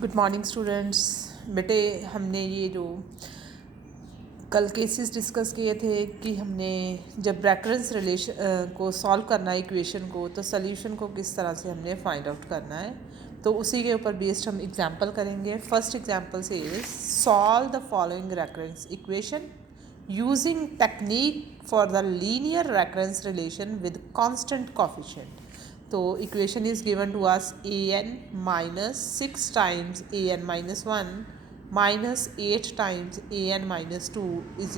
Good morning students. बेटे हमने ये जो कल केसेस डिस्कस किए थे कि हमने जब रेकरेंस रिलेशन को सॉल्व करना है इक्वेशन को, तो सोल्यूशन को किस तरह से हमने फाइंड आउट करना है, तो उसी के ऊपर बेस्ड हम एग्जांपल करेंगे। फर्स्ट एग्जांपल से is solve the following recurrence equation using technique for the linear recurrence relation with constant coefficient. तो equation is given to us a n minus 6 times a n minus 1 minus 8 times an minus 2 is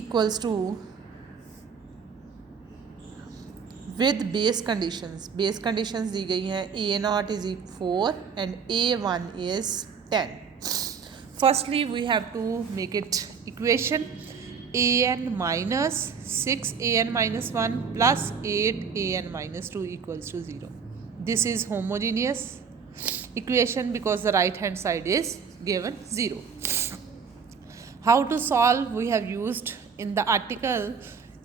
equals to with base conditions दी गई हैं a naught is 4 and a1 is 10. Firstly we have to make it equation an minus 6 an minus 1 plus 8 an minus 2 equals to 0. This is homogeneous equation because the right hand side is given 0. How to solve? We have used in the article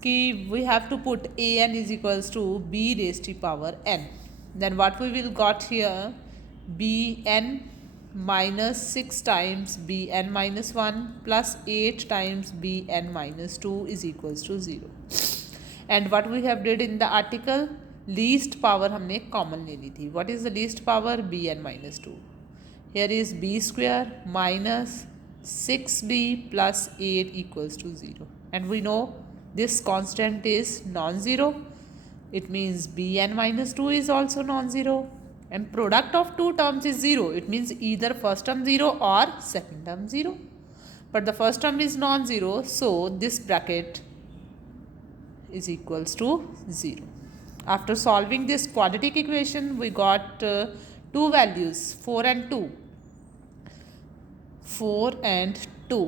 कि we have to put an is equals to b raised to power n. Then what we will got here, bn minus 6 times bn minus 1 plus 8 times bn minus 2 is equals to 0. And what we have did in the article, least power हमने common ले ली थी. What is the least power? B N minus 2. Here is B square minus 6b plus 8 equals to 0. And we know this constant is non-zero. It means bn minus 2 is also non-zero. And product of two terms is 0. It means either first term 0 or second term 0. But the first term is non-zero, so this bracket is equals to 0. After solving this quadratic equation, we got two values, 4 and 2. 4 and 2.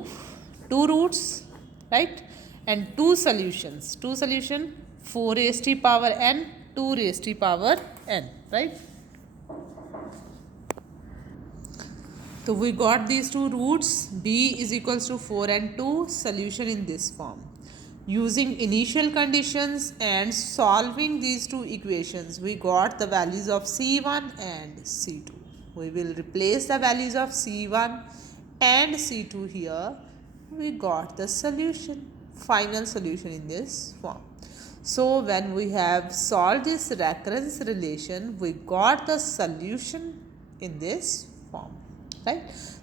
Two roots, right? And two solutions. Two solution, 4 raised to power n, 2 raised to power n, right? So we got these two roots. B is equals to 4 and 2. Solution in this form. Using initial conditions and solving these two equations, we got the values of C1 and C2. We will replace the values of C1 and C2 here. We got the solution, final solution in this form. So when we have solved this recurrence relation, we got the solution in this form, right?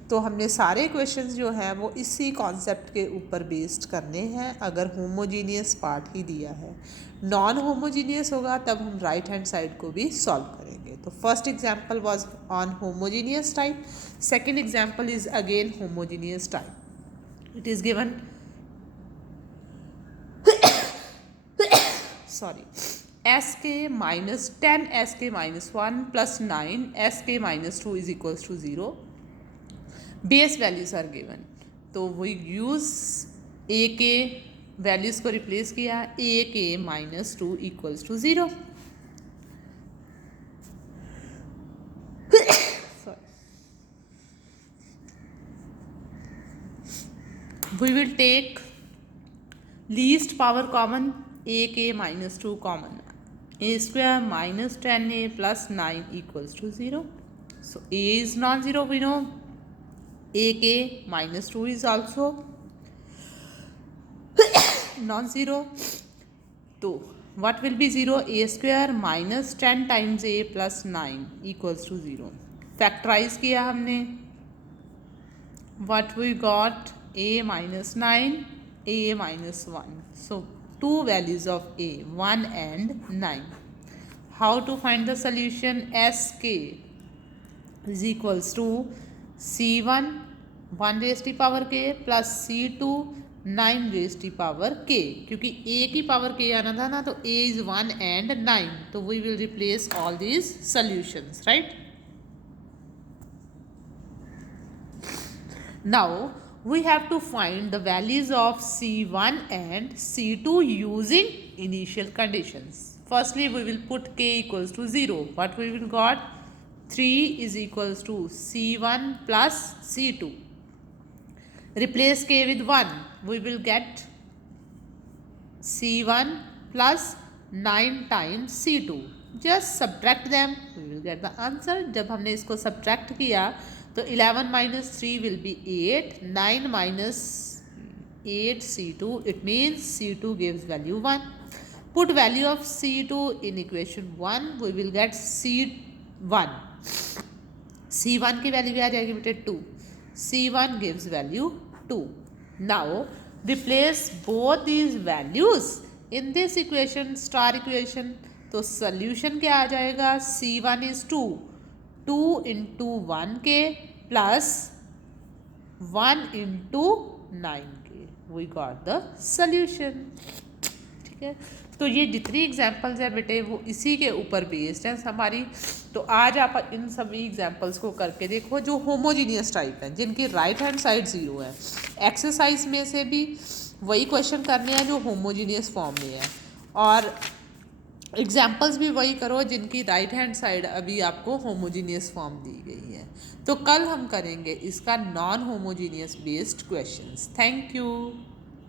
तो हमने सारे questions जो हैं वो इसी concept के ऊपर based करने हैं अगर होमोजीनियस पार्ट ही दिया है. नॉन होमोजीनियस होगा तब हम राइट हैंड साइड को भी सॉल्व करेंगे. तो first example was on homogeneous type. Second example is again homogeneous type. It is given sorry S K minus 10 S K minus 1 plus 9 S K minus 2 is equals to 0. Base values are given. तो वो use ए के values को replace किया. A K minus 2 equals to 0. we will take least power common. a के minus 2 common. a square minus 10a plus 9 equals to 0. So a is non-zero, we know. a के minus 2 is also non-zero. तो what will be 0? a square minus 10 times a plus 9 equals to 0. Factorise किया हमने. what we got? a minus 9, a minus 1. So two values of a, 1 and 9. How to find the solution? sk is equals to c1 1 raised to power k plus c2 9 raised to power k. क्योंकि a की power k आना था ना, तो a is 1 and 9. तो we will replace all these solutions, right? Now we have to find the values of C1 and C2 using initial conditions. Firstly, we will put k equals to 0. What we will got? 3 is equals to C1 plus C2. Replace k with 1. We will get C1 plus 9 times C2. Just subtract them, we will get the answer. जब हमने इसको subtract किया तो 11 माइनस 3 will be 8, 9 माइनस 8 C2, it means C2 gives value 1. Put value of C2 in equation 1, we will get C1. C1 की value क्या आ जाएगी बेटे 2, C1 gives value 2. Now replace both these values in this equation, star equation. तो solution क्या आ जाएगा, C1 is 2, 2 into 1k plus 1 into 9k, we got the solution. ठीक है, तो ये जितनी एग्जाम्पल्स है बेटे वो इसी के ऊपर बेस्ड है हमारी। तो आज आप इन सभी एग्जाम्पल्स को करके देखो जो होमोजीनियस टाइप हैं, जिनकी राइट हैंड साइड 0 है। एक्सरसाइज में से भी वही क्वेश्चन करने हैं जो होमोजीनियस फॉर्म में है, और एग्जाम्पल्स भी वही करो जिनकी राइट हैंड साइड अभी आपको होमोजीनियस फॉर्म दी गई है। तो कल हम करेंगे इसका non homogeneous based questions. Thank you.